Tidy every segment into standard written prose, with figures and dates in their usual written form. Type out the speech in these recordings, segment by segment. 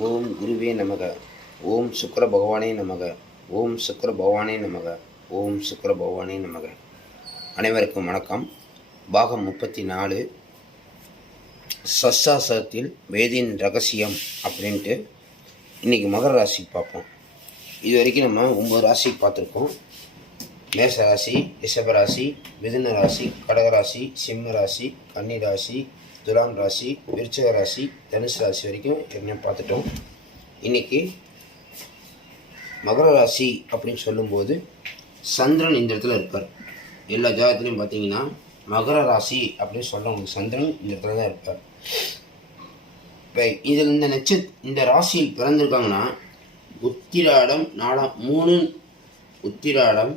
ஓம் குருவே நமக. ஓம் சுக்கிர பகவானே நமக. ஓம் சுக்கிர பகவானே நமக. ஓம் சுக்கிர பகவானே நமக. அனைவருக்கும் வணக்கம். பாகம் 34 சஸ்தாசத்தில் வேதியின் ரகசியம் அப்படின்ட்டு இன்றைக்கி மகர ராசி பார்ப்போம். இது வரைக்கும் நம்ம 9 ராசி பார்த்துருக்கோம். மேச ராசி, ரிஷபராசி, மிதுன ராசி, கடகராசி, சிம்ம ராசி, கன்னி ராசி, துலாம் ராசி, விருச்சிக ராசி, தனுசு ராசி வரைக்கும் என்ன பார்த்துட்டோம். இன்றைக்கி மகர ராசி அப்படின்னு சொல்லும்போது சந்திரன் இந்த இடத்துல இருப்பார். எல்லா ஜாதகத்துலையும் பார்த்தீங்கன்னா மகர ராசி அப்படின்னு சொல்கிறவங்க சந்திரன் இந்த இடத்துல தான் இருப்பார். இப்போ இதில் இந்த ராசியில் பிறந்திருக்காங்கன்னா உத்திராடம் 3 உத்திராடம்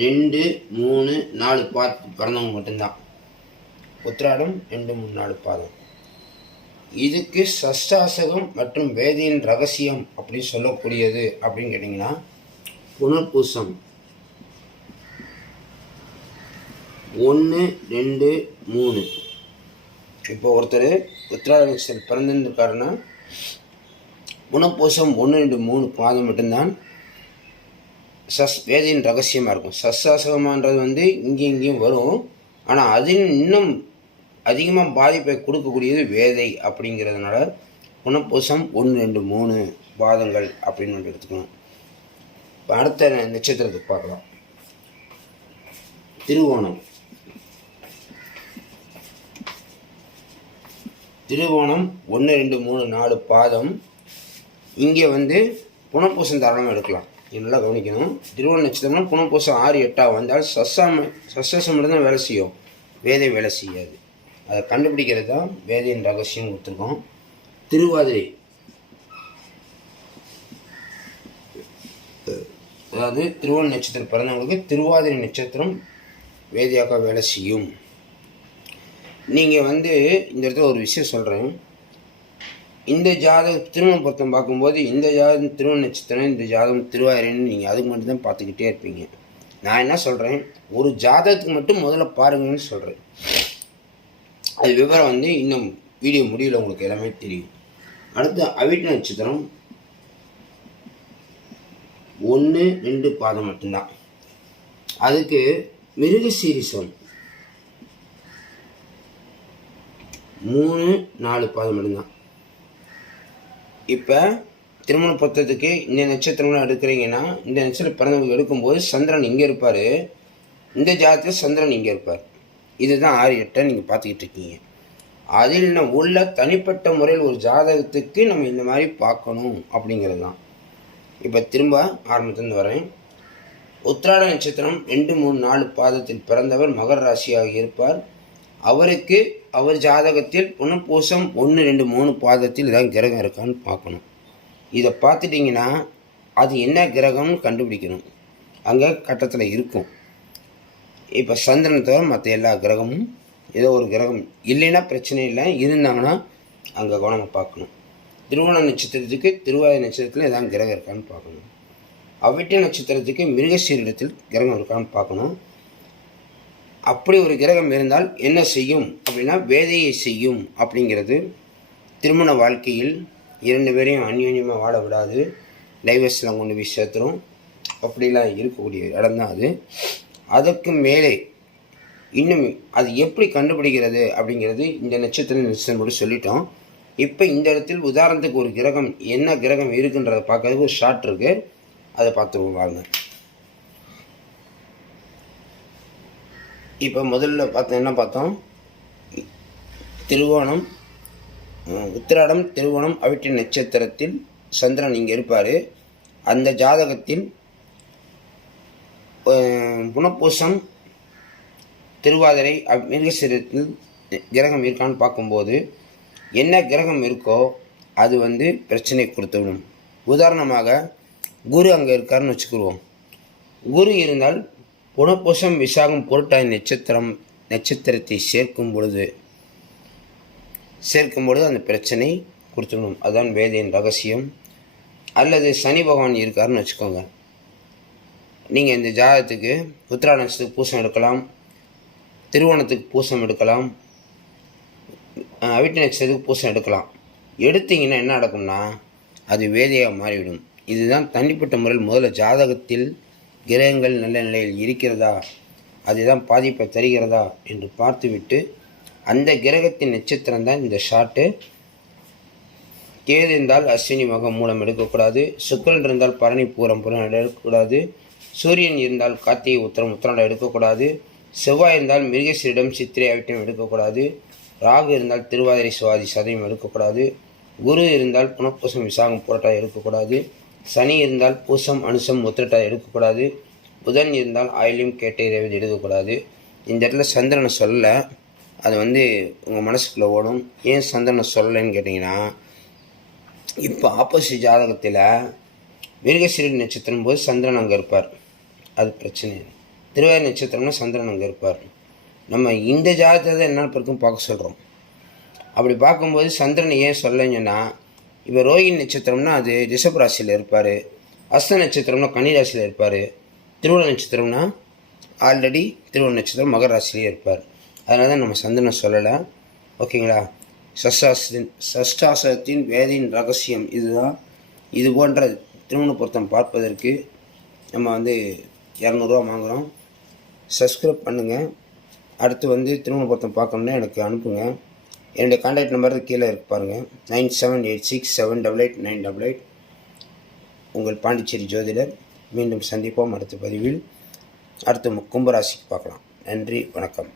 2, 3, 4 பார்த்து பிறந்தவங்க மட்டும்தான். உத்திராடம் 2, 3, 4 பாதம். இதுக்கு சஷ்டாசகம் மற்றும் வேதியின் ரகசியம் அப்படின்னு சொல்லக்கூடியது அப்படின்னு கேட்டிங்கன்னா புனர்பூசம் 1, 2, 3. இப்போ ஒருத்தர் உத்திராட நட்சத்திரம் பிறந்திருக்காருன்னா புனர்பூசம் 1, 2, 3 பாதம் மட்டும்தான் வேதியின் ரகசியமாக இருக்கும். சஷ்டாசகமானது இங்கேயும் வரும். ஆனால் அதில் இன்னும் அதிகமாக பாதிப்பை கொடுக்கக்கூடியது வேதை அப்படிங்கிறதுனால புனர்பூசம் 1, 2, 3 பாதங்கள் அப்படின்னு எடுத்துக்கணும். இப்போ அடுத்த நட்சத்திரத்துக்கு பார்க்கலாம். திருவோணம் 1, 2, 3, 4 பாதம். இங்கே புனர்பூசம் தாராளமாக எடுக்கலாம். நல்லா கவனிக்கணும். திருவோண நட்சத்திரம்னா புனர்பூசம் 6, 8 வந்தால் சஸ்தாசம் மட்டும்தான் வேலை செய்யும், வேதை வேலை செய்யாது. அதை கண்டுபிடிக்கிறது தான் வேதையின் ரகசியம் கொடுத்துருக்கோம். திருவாதிரை, அதாவது திருவோண நட்சத்திரம் பிறந்தவங்களுக்கு திருவாதிரை நட்சத்திரம் வேதியாக வேலை செய்யும். நீங்கள் இந்த இடத்துல ஒரு விஷயம் சொல்கிறேன். இந்த திருமண பொருத்தம் பார்க்கும்போது இந்த ஜாதகம் திருவோண நட்சத்திரம், இந்த ஜாதகம் திருவாதிரைன்னு நீங்கள் அதுக்கு மட்டும்தான் பார்த்துக்கிட்டே இருப்பீங்க. நான் என்ன சொல்கிறேன், ஒரு ஜாதகத்துக்கு மட்டும் முதல்ல பாருங்கன்னு சொல்கிறேன். அது விவரம் இன்னும் வீடியோ முடியல, உங்களுக்கு எல்லாமே தெரியும். அடுத்து அவிட்ட நட்சத்திரம் 1, 2 பாதம் மட்டும்தான். அதுக்கு மிருகசீரிசம் 3, 4 பாதம் மட்டும்தான். இப்போ திருமண பொருத்தத்துக்கு இந்த நட்சத்திரம்லாம் எடுக்கிறீங்கன்னா இந்த நட்சத்திரம் பிறந்தவங்க எடுக்கும்போது சந்திரன் இங்கே இருப்பார், இந்த ஜாதகத்தில் சந்திரன் இங்கே இருப்பார். இதுதான் 6, 8 நீங்கள் பார்த்துக்கிட்டு இருக்கீங்க. அதில் உள்ள தனிப்பட்ட முறையில் ஒரு ஜாதகத்துக்கு நம்ம இந்த மாதிரி பார்க்கணும் அப்படிங்கிறது தான். இப்போ திரும்ப ஆரம்பத்துலேருந்து வரேன். உத்திராட நட்சத்திரம் 2, 3, 4 பாதத்தில் பிறந்தவர் மகர ராசியாக இருப்பார். அவருக்கு அவர் ஜாதகத்தில் புனர்பூசம் 1, 2, 3 பாதத்தில் ஏதாவது கிரகம் இருக்கான்னு பார்க்கணும். இதை பார்த்துட்டிங்கன்னா அது என்ன கிரகம்னு கண்டுபிடிக்கணும். அங்கே கட்டத்தில் இருக்கும். இப்போ சந்திரனை தவிர மற்ற எல்லா கிரகமும் ஏதோ ஒரு கிரகம் இல்லைன்னா பிரச்சனை இல்லை, இருந்தாங்கன்னா அங்கே கவனமாக பார்க்கணும். திருவோண நட்சத்திரத்துக்கு திருவாதிரை நட்சத்திரத்தில் ஏதாவது கிரகம் இருக்கான்னு பார்க்கணும். அவிட்ட நட்சத்திரத்துக்கு மிருகசீரிடத்தில் கிரகம் இருக்கான்னு பார்க்கணும். அப்படி ஒரு கிரகம் இருந்தால் என்ன செய்யும் அப்படின்னா வேதையை செய்யும் அப்படிங்கிறது. திருமண வாழ்க்கையில் 2 பேரையும் அந்யோன்யமாக வாழ விடாது, டைவர்ஸ்லாம் கொண்டு போய் சேர்த்துரும். அப்படிலாம் இருக்கக்கூடிய இடம் தான் அது. அதற்கு மேலே இன்னும் அது எப்படி கண்டுபிடிக்கிறது அப்படிங்கிறது இந்த நட்சத்திரம் மட்டும் சொல்லிட்டோம். இப்போ இந்த இடத்தில் உதாரணத்துக்கு ஒரு கிரகம் என்ன கிரகம் இருக்குன்றதை பார்க்கறதுக்கு ஒரு ஷார்ட் இருக்குது, அதை பார்த்துருவோம் வாங்க. இப்போ முதல்ல என்ன பார்த்தோம், திருவோணம், உத்திராடம், திருவோணம், அவிட்ட நட்சத்திரத்தில் சந்திரன் இங்கே இருப்பார். அந்த ஜாதகத்தில் புனர்பூசம் திருவாதிரை மிருகசீரிடத்தில் கிரகம் இருக்கான்னு பார்க்கும்போது என்ன கிரகம் இருக்கோ அது பிரச்சனை கொடுத்துவிடும். உதாரணமாக குரு அங்கே இருக்காருன்னு வச்சுக்கிடுவோம். குரு இருந்தால் புனர்பூசம், விசாகம், புரட்டாதி நட்சத்திரத்தை சேர்க்கும் பொழுது அந்த பிரச்சனை கொடுத்துவிடும். அதுதான் வேதியின் ரகசியம். அல்லது சனி பகவான் இருக்காருன்னு வச்சுக்கோங்க. நீங்கள் இந்த ஜாதகத்துக்கு உத்திராட நட்சத்திரத்துக்கு பூசம் எடுக்கலாம், திருவோணத்துக்கு பூசம் எடுக்கலாம், அவிட்ட நட்சத்திரத்துக்கு பூசம் எடுக்கலாம். எடுத்தீங்கன்னா என்ன நடக்கும்னா அது வேதையாக மாறிவிடும். இதுதான் தனிப்பட்ட முறையில் முதல்ல ஜாதகத்தில் கிரகங்கள் நல்ல நிலையில் இருக்கிறதா, அதுதான் பாதிப்பை தருகிறதா என்று பார்த்துவிட்டு அந்த கிரகத்தின் நட்சத்திரம் தான் இந்த ஷார்ட்டு. கேது இருந்தால் அஸ்வினி மகம் மூலம் எடுக்கக்கூடாது, சுக்கிரன் இருந்தால் பரணி பூரம் புறம் எடுக்கக்கூடாது, சூரியன் இருந்தால் கார்த்திகை உத்திரம் உத்திராடம் எடுக்கக்கூடாது, செவ்வாய் இருந்தால் மிருகசீரிடம் சித்திரை அவிட்டம் எடுக்கக்கூடாது, ராகு இருந்தால் திருவாதிரை சுவாதி சதயம் எடுக்கக்கூடாது, குரு இருந்தால் புனப்பூசம் விசாகம் புரட்டாய் எடுக்கக்கூடாது, சனி இருந்தால் பூசம் அனுசம் உத்திரட்டாய் எடுக்கக்கூடாது, புதன் இருந்தால் ஆயிலியம் கேட்டை ரேவதி எடுக்கக்கூடாது. இந்த இடத்துல சந்திரனை சொல்லலை, அது உங்கள் மனசுக்குள்ளே ஓடும். ஏன் சந்திரனை சொல்லலைன்னு கேட்டிங்கன்னா, இப்போ ஆப்போசிட் ஜாதகத்தில் மிருகசீரிட நட்சத்திரம் போது சந்திரன் அங்கே இருப்பார், அது பிரச்சனை. திருவாதிரை நட்சத்திரம்னா சந்திரன் அங்கே இருப்பார். நம்ம இந்த ஜாதகத்தை தான் என்ன பிறக்கும் பார்க்க சொல்கிறோம். அப்படி பார்க்கும்போது சந்திரனை ஏன் சொல்லலைங்கன்னா, இப்போ ரோஹிணி நட்சத்திரம்னா அது ரிஷப ராசியில் இருப்பார், அஸ்த நட்சத்திரம்னா கன்னி ராசியில் இருப்பார், திருவோண நட்சத்திரம்னா ஆல்ரெடி திருவோண நட்சத்திரம் மகர ராசிலேயே இருப்பார். அதனால தான் நம்ம சந்திரனை சொல்லலை. ஓகேங்களா? சஷ்டாசனத்தின் வேதியின் ரகசியம் இதுதான். இது போன்ற திருமண பொருத்தம் பார்ப்பதற்கு நம்ம 200 வாங்குகிறோம். சப்ஸ்கிரைப் பண்ணுங்கள். அடுத்து திருமண பொருத்தம் பார்க்கணுன்னா எனக்கு அனுப்புங்க. என்னுடைய கான்டாக்ட் நம்பர் கீழே இருக்கு பாருங்கள், 9786788988. உங்கள் பாண்டிச்சேரி ஜோதிடர். மீண்டும் சந்திப்போம் அடுத்த பதிவில். அடுத்து கும்பராசிக்கு பார்க்கலாம். நன்றி, வணக்கம்.